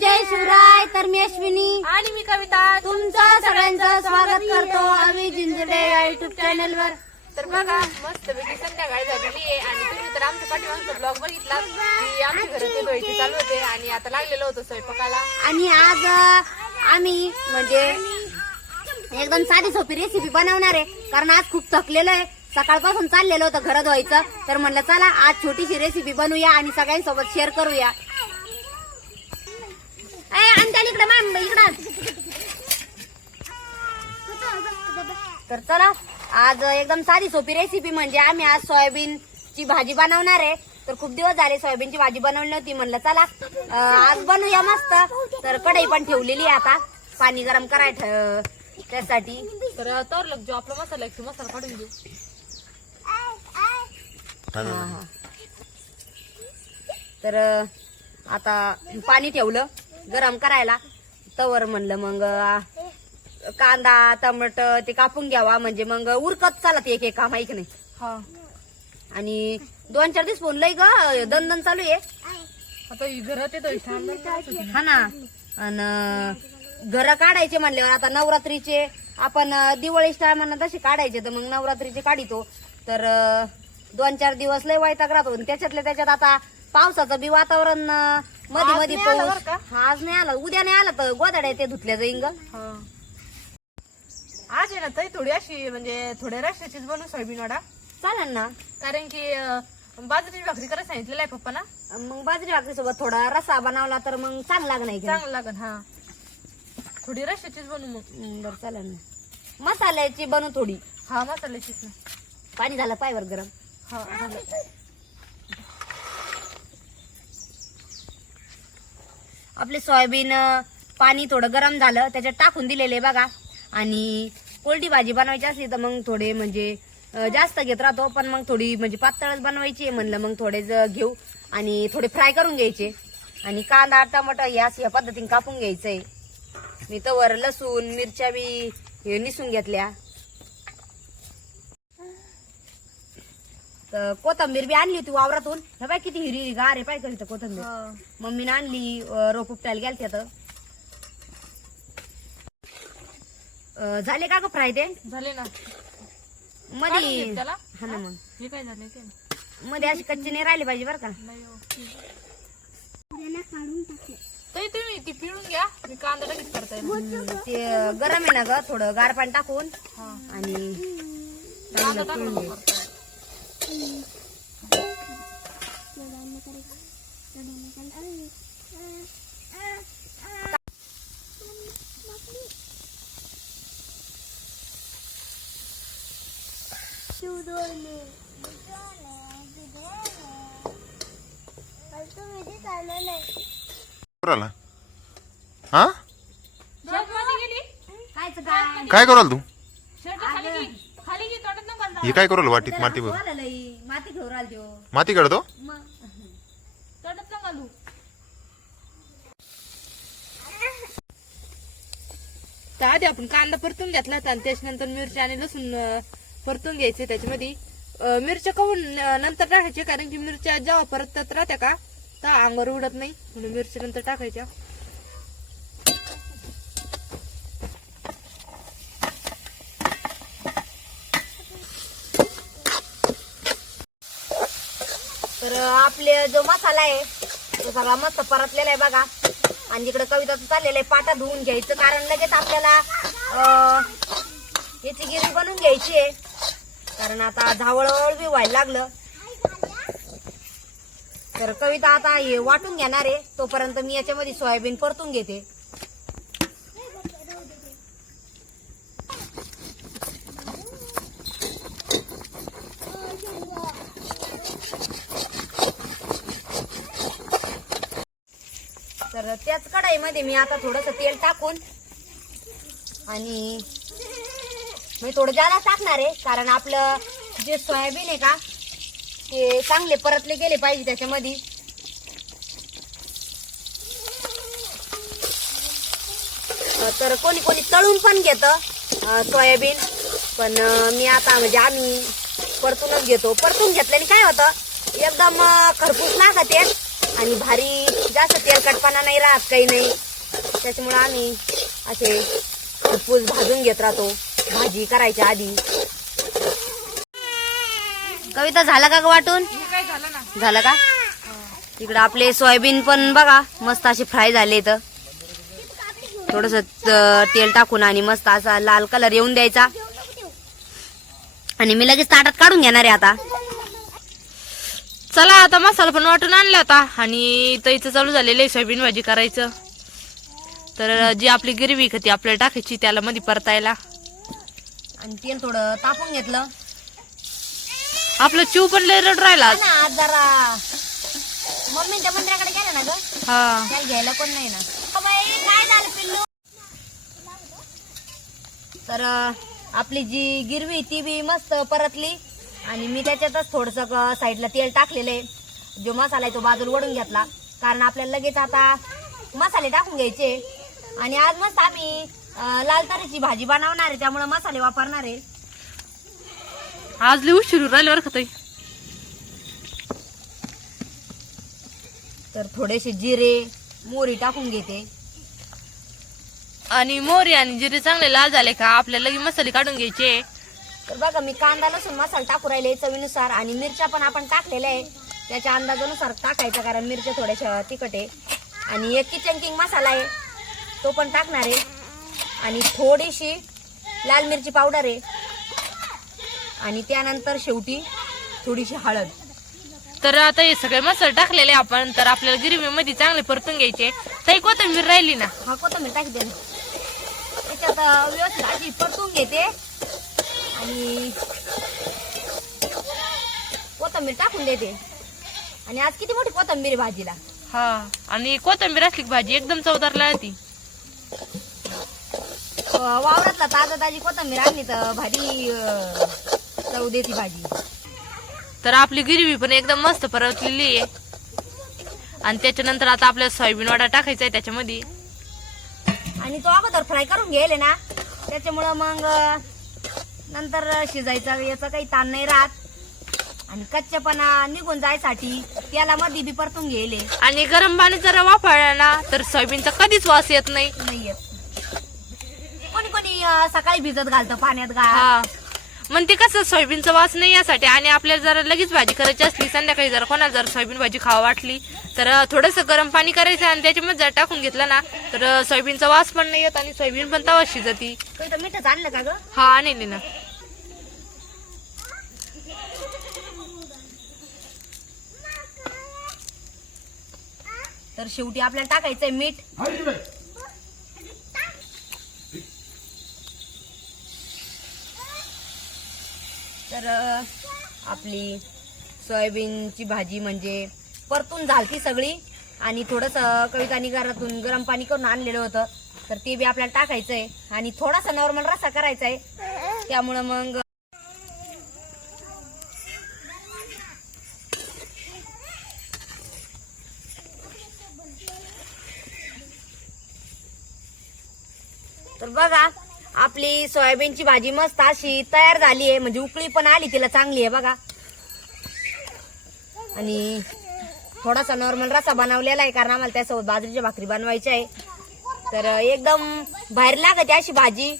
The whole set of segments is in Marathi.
जय शिवराय तर मी अश्विनी. आणि मी कविता. तुमचं सगळ्यांचं स्वागत करतो आम्ही जिंजडे या युट्यूब चॅनल वर. तर बघा मस्त पैकी संध्याकाळी झालेली आहे आणि तुम्ही तर आमच्या पाठीमागचा ब्लॉग बघितला. की आमच्या घरात ते धुवायचे चालू होते आणि आता लागलेलं होतं स्वयंपाकाला. आणि आज आम्ही म्हणजे एकदम साधी सोपी रेसिपी बनवणार आहे. कारण आज खूप थकलेलो आहे. सकाळपासून चाललेलं होतं घरात व्हायचं. तर म्हणलं चला आज छोटीशी रेसिपी बनवूया आणि सगळ्यांसोबत शेअर करूया ए, अंकल इकडे मॅम इकडं तर चला आज एकदम साधी सोपी रेसिपी म्हणजे आम्ही आज सोयाबीनची भाजी बनवणार आहे. तर खूप दिवस झाले सोयाबीनची भाजी बनवली नव्हती म्हणलं चला अं, आज बनवूया मस्त. तर कढई पण ठेवलेली आहे आता. पाणी गरम करायचं त्यासाठी. तर तर लग जो आपला मसाला आहे तो मसाला काढून घेऊ. तर अं, आता पाणी ठेवलं गरम करायला. तवर म्हणलं मग अं, कांदा टमाट ते कापून घ्यावा. म्हणजे मग उरकत चालत एक एक काम ऐक नाही? हा. आणि दोन चार दिवस फोन लय ग दन चालू आहे. आता ही घरात येतो हा ना. आणि घर काढायचे म्हणल्यावर आता नवरात्रीचे आपण दिवाळी स्टार म्हणा तसे काढायचे तर मग नवरात्रीचे काढितो. तर दोन चार दिवस लय वैताग राहतो. आणि त्याच्यातल्या त्याच्यात आता पावसाचं बी वातावरणमध्ये मध्ये पाऊस? हा, आज नाही आलं. उद्या नाही आलं तर गोदाड्या ते धुतल्या जाईन ग. आज आहे ना ताई थोडी अशी म्हणजे थोड्या रश्याचीच बनवू सोयाबीन वडा. चालेल ना. कारण की अं, बाजरीची भाकरी करायला सांगितलेलं आहे पप्पा ना मग बाजरी भाकरी सोबत थोडा रसा बनवला तर मग चांगला लागणार की नाही? चांगलं लागन हा. थोडी रश्याचीच बनवू मग. बरं चालेल ना. मसाल्याची बनव थोडी. हा मसाल्याचीच ना. पाणी झालं पायवर गरम. हा झालं. आपले सोयाबीन अं, पाणी थोडं गरम झालं त्याच्यात टाकून दिलेले बघा. आणि कोरडी भाजी बनवायची असली तर मग थोडे म्हणजे जास्त घेत राहतो पण मग थोडी म्हणजे पातळच बनवायची म्हणलं मग थोडे घेऊ आणि थोडे फ्राय करून घ्यायचे. आणि कांदा टमाटर या या पद्धतीने कापून घ्यायचंय. मी तवर लसूण मिरच्या बी हे निसून घेतल्या. तर कोथंबीर बी आणली होती वावरातून. हे पाय किती हिरी गार आहे पाय कधी कोथंबीर. हा. मम्मीने आणली रोप उपटायला गेलते तर. अं, झाले का ग फ्राय ते झाले ना. काढून मध्ये त्याला. हा ना मग. हे काय झाले ते? मध्ये अशी कच्ची नाही राहिली पाहिजे बरं का. नाही हो. ताई तुम्ही ती पिळून घ्या. मी कांदा लगेच करता. येईल हम्म, ते अं, गरम आहे ना ग थोडं गार पाणी टाकून. हा. आणि कांदा आला हा? खायचं काय काय कराल तू. हे काय कराल वाटीत माती बोलायला लई, माती घेऊन राहिलो माती काढतो? आधी आपण कांदा परतून घेतला होता त्याच्यानंतर मिरची आणि लसूण परतून घ्यायचे त्याच्यामध्ये. मिरच्या खाऊन नंतर टाकायच्या कारण की मिरच्या जेव्हा परतत राहत्या का तर अंगावर उडत नाही. म्हणून मिरची नंतर टाकायच्या. तर आपले जो मसाला आहे तो सगळा मस्त परतलेला आहे बघा. आणि इकडे कविताचं चाललेलं आहे पाटा धुवून घ्यायचं. कारण लगेच आपल्याला याची गिरी बनवून घ्यायची आहे. कारण आता झावळवळ बी व्हायला लागलं. तर कविता आता हे वाटून घेणार आहे. तोपर्यंत मी याच्यामध्ये सोयाबीन परतून घेते. तर त्याच कढाईमध्ये मी आता थोडस तेल टाकून आणि मी थोडं जास्त टाकणार आहे कारण आपलं जे सोयाबीन आहे का ते चांगले परतले गेले पाहिजे त्याच्यामध्ये. तर कोणी कोणी तळून पण घेतं सोयाबीन. पण मी आता म्हणजे आम्ही परतूनच घेतो. परतून घेतल्याने काय होतं एकदम अं, खरपूस लागते आणि भारी जास्त तेलकटपणा नाही राहत काही नाही. त्याच्यामुळं आम्ही असे खरपूस भाजून घेत राहतो. भाजी करायच्या आधी. कविता झालं का ग वाटून? झालं का? इकडं आपले सोयाबीन पण बघा मस्त असे फ्राय झाले तर थोडस तेल टाकून आणि मस्त असा लाल कलर येऊन द्यायचा. आणि मी लगेच ताटात काढून घेणार आहे आता. चला आता मसाला पण वाटून आणला आता. आणि इथं चालू झालेलं आहे सोयाबीन भाजी करायचं. तर जी आपली गिरवी ती आपल्याला टाकायची त्याला मध्ये परतायला. आणि तेल थोडं तापून घेतलं. आपलं चिव पण लय रड राहिला. आज. ना आज जरा मम्मीच्या मंदिराकडे गेलं ना ग? हा. त्याला घ्यायला कोण नाही ना. काय झालं पिल्लू? तर अं, आपली जी गिरवी ती बी मस्त परतली आणि मी त्याच्यातच थोडस साईडला तेल टाकलेलं आहे. जो मसाला आहे तो बाजूला वडून घेतला. कारण आपल्याला लगेच आता मसाले टाकून घ्यायचे. आणि आज मस्त आम्ही लाल तरीची भाजी बनवणार आहे त्यामुळे मसाले वापरणार आहे. आज लय उशीर राहिले बरं ताई. तर थोडेसे जिरे मोरी टाकून घेते. आणि मोरी आणि जिरे चांगले लाल झाले का आपल्याला लगे मसाले काढून घ्यायचे. तर बघा मी कांदा लसूण मसाला टाकू राहिले चवीनुसार आणि मिरच्या पण आपण टाकलेल्या आहे त्याच्या अंदाजानुसार टाकायचा कारण मिरच्या थोड्याशा तिखट आहे. आणि एक किचन किंग मसाला आहे तो पण टाकणार आहे. आणि थोडीशी लाल मिरची पावडर आहे. आणि त्यानंतर शेवटी थोडीशी हळद. तर आता हे सगळे मसाले टाकलेले आपण तर आपल्याला गिरवी मध्ये चांगले परतून घ्यायचे. ताई कोथिंबीर राहिली ना? हा कोथिंबीर टाकी दे ना त्याच्यात व्यवस्थित अशी परतून घेते. आणि कोथिंबीर टाकून देते. आणि आज किती मोठी कोथिंबीर आहे भाजीला? हा आणि कोथिंबीर असली की भाजी एकदम चवदार लागती. वावरातला ताजा ताजी कोथिंबीर आणली तर भारी अं, चव देती भाजी. तर आपली गिरवी पण एकदम मस्त परतलेली आहे. आणि त्याच्यानंतर आता आपल्याला सोयाबीन वडा टाकायचा आहे त्याच्यामध्ये. आणि तो अगोदर फ्राय करून घ्यायले ना त्याच्यामुळं मग अं, नंतर शिजायचा याचा काही ताण नाही राहत. आणि कच्चेपणा निघून जायसाठी त्याला मध्ये बी परतून घ्यायले. आणि गरम पाणी जर वापरला ना तर सोयाबीनचा कधीच वास येत नाही. नाही येत. अं, सकाळी भिजत घालतं पाण्यात गा हा. मग ते कसं सोयाबीनचा वास नाही यासाठी. आणि आपल्याला जर लगेच भाजी करायची असली संध्याकाळी जर कोणाला जर सोयाबीन भाजी खावा वाटली तर थोडस गरम पाणी करायचं आणि त्याच्यामध्ये जर टाकून घेतलं ना तर सोयाबीनचा वास पण नाही येत आणि सोयाबीन पण तवा शिजती. काही तर मिठच आणलं का ग? हा नाही ना तर शेवटी आपल्याला टाकायचंय मीठ. तर आपली सोयाबीनची भाजी म्हणजे परतून झालती सगळी. आणि थोडंसं कवितानी घरातून गरम पाणी करून आणलेलं होतं. तर ते बी आपल्याला टाकायचंय. आणि थोडासा नॉर्मल रसा करायचा आहे त्यामुळं मग तर बघा आपली सोयाबीनची भाजी मस्त अशी तयार झाली आहे म्हणजे उकळी पण आली तिला चांगली आहे बघा. आणि थोडासा नॉर्मल रसा बनवलेला आहे कारण आम्हाला त्यासोबत बाजरीच्या भाकरी बनवायच्या आहे. तर एकदम बाहेर लागते अशी भाजी.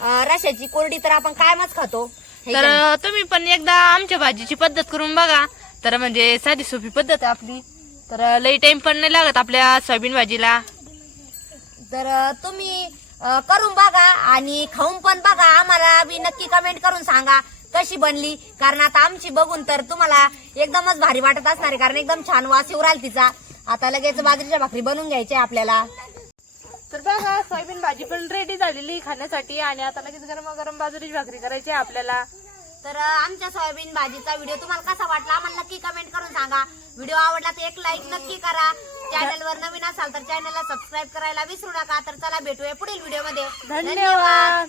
रशाची कोरडी तर आपण कायमच खातो? तर तुम्ही पण एकदा आमच्या भाजीची पद्धत करून बघा. तर म्हणजे साधी सोपी पद्धत आहे आपली. तर लई टाइम पण नाही लागत आपल्या सोयाबीन भाजीला. तर तुम्ही करून बघा आणि खाऊन पण बघा. आम्हाला बी नक्की कमेंट करून सांगा कशी बनली. कारण आता आमची बघून तर तुम्हाला एकदमच भारी वाटत असणार आहे. कारण एकदम छान वास येऊ राहिला तिचा. आता लगेच बाजरीच्या भाकरी बनवून घ्यायच्या आपल्याला. तर बघा सोयाबीन भाजी पण रेडी झालेली खाण्यासाठी आणि आता लगेच गरम गरम बाजरीची भाकरी करायची आपल्याला. तर आमच्या सोयाबीन भाजीचा व्हिडिओ तुम्हाला कसा वाटला? आम्हाला नक्की कमेंट करून सांगा. व्हिडिओ आवडला तर एक लाईक नक्की करा. चॅनलवर नवीन असाल तर चॅनलला सबस्क्राईब करायला विसरू नका. तर चला भेटूया पुढील व्हिडिओमध्ये धन्यवाद.